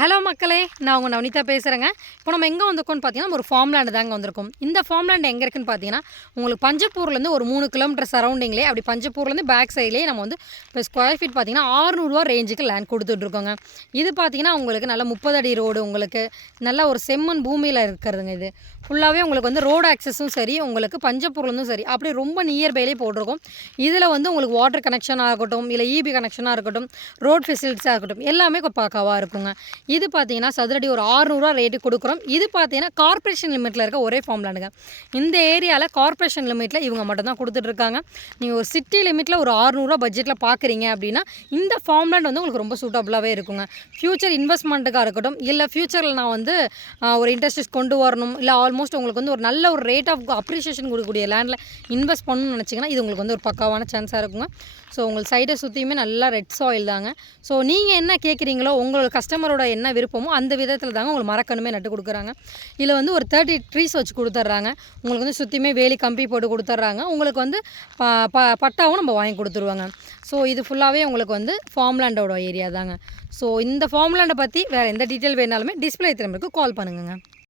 Hello மக்களே. நான் உங்கள் நவனிதா பேசுகிறேங்க இப்போ நம்ம எங்கே வந்திருக்கோம்னு பார்த்தீங்கன்னா ஒரு ஃபார்ம்லேண்டு தாங்க வந்திருக்கோம். இந்த ஃபார்ம்லேண்ட் எங்கே இருக்குன்னு பார்த்தீங்கன்னா உங்களுக்கு பஞ்சப்பூர்லேருந்து ஒரு மூணு கிலோமீட்டர் சரௌண்டிங்லேயே அப்படி பஞ்சப்பூர்லேருந்து பேக் சைட்லேயே நம்ம வந்து இப்போ ஸ்கொயர் ஃபீட் பார்த்தீங்கன்னா ஆறுநூறுவா ரேஞ்சுக்கு லேண்ட் கொடுத்துட்ருக்கோங்க இது பார்த்தீங்கன்னா உங்களுக்கு நல்ல முப்பது அடி ரோடு உங்களுக்கு நல்ல ஒரு செம்மண் பூமியில் இருக்கிறதுங்க இது. ஃபுல்லாகவே உங்களுக்கு வந்து ரோடு ஆக்சஸும் சரி உங்களுக்கு பஞ்சப்பூர்லேருந்தும் சரி அப்படி ரொம்ப நியர்பைலே போட்டிருக்கோம். இதில் வந்து உங்களுக்கு வாட்டர் கனெக்ஷனாக இருக்கட்டும் இல்லை இபி கனெக்ஷனாக இருக்கட்டும் ரோட் ஃபெசிலிட்டிஸாக இருக்கட்டும் எல்லாமே பக்காவாக இருக்குங்க. இது பார்த்தீங்கன்னா சதுரடி ஒரு ஆறுநூறுவா ரேட்டு கொடுக்குறோம். இது பார்த்தீங்கன்னா கார்ப்பரேஷன் லிமிட்டில் இருக்க ஒரே ஃபார்ம்லானுங்க இந்த ஏரியாவில் கார்ப்பரேஷன் லிமிட்டில் இவங்க மட்டும் தான் கொடுத்துட்ருக்காங்க. நீங்கள் ஒரு சிட்டி லிமிட்டில் ஒரு ஆறுநூறுவா பட்ஜெட்டில் பார்க்குறீங்க அப்படின்னா இந்த ஃபார்ம்லேண்ட் வந்து உங்களுக்கு ரொம்ப சூட்டபுளாகவே இருக்குங்க. ஃப்யூச்சர் இன்வெஸ்ட்மெண்ட்டுக்காக இருக்கட்டும் இல்லை ஃப்யூச்சரில் நான் வந்து ஒரு இண்டஸ்ட்ரீஸ் கொண்டு வரணும் இல்லை ஆல்மோஸ்ட் உங்களுக்கு வந்து ஒரு நல்ல ஒரு ரேட் ஆஃப் அப்ரிஷியேஷன் கொடுக்கக்கூடிய லேண்டில் இன்வெஸ்ட் பண்ணணும்னு நினச்சிங்கன்னா இது உங்களுக்கு வந்து ஒரு பக்காவான சான்ஸாக இருக்குங்க. ஸோ உங்கள் சைடை சுற்றியுமே நல்லா ரெட் சாயில் தாங்க. ஸோ நீங்கள் என்ன கேட்குறீங்களோ உங்களோட கஸ்டமரோட என்ன விருப்பமோ அந்த விதத்தில் தாங்க உங்களுக்கு மரக்கணுமே நட்டு கொடுக்குறாங்க. இதில் வந்து ஒரு தேர்ட்டி ட்ரீஸ் வச்சு கொடுத்துட்றாங்க. உங்களுக்கு வந்து சுற்றியுமே வேலி கம்பி போட்டு கொடுத்துட்றாங்க. உங்களுக்கு வந்து ப ப பட்டாவும் நம்ம வாங்கி கொடுத்துருவாங்க. ஸோ இது ஃபுல்லாகவே உங்களுக்கு வந்து ஃபார்ம்லேண்டோட ஏரியா தாங்க. ஸோ இந்த ஃபார்ம்லேண்டை பற்றி வேறு எந்த டீட்டெயில் வேணாலுமே டிஸ்பிளே திரும்பிக்கு கால் பண்ணுங்கங்க.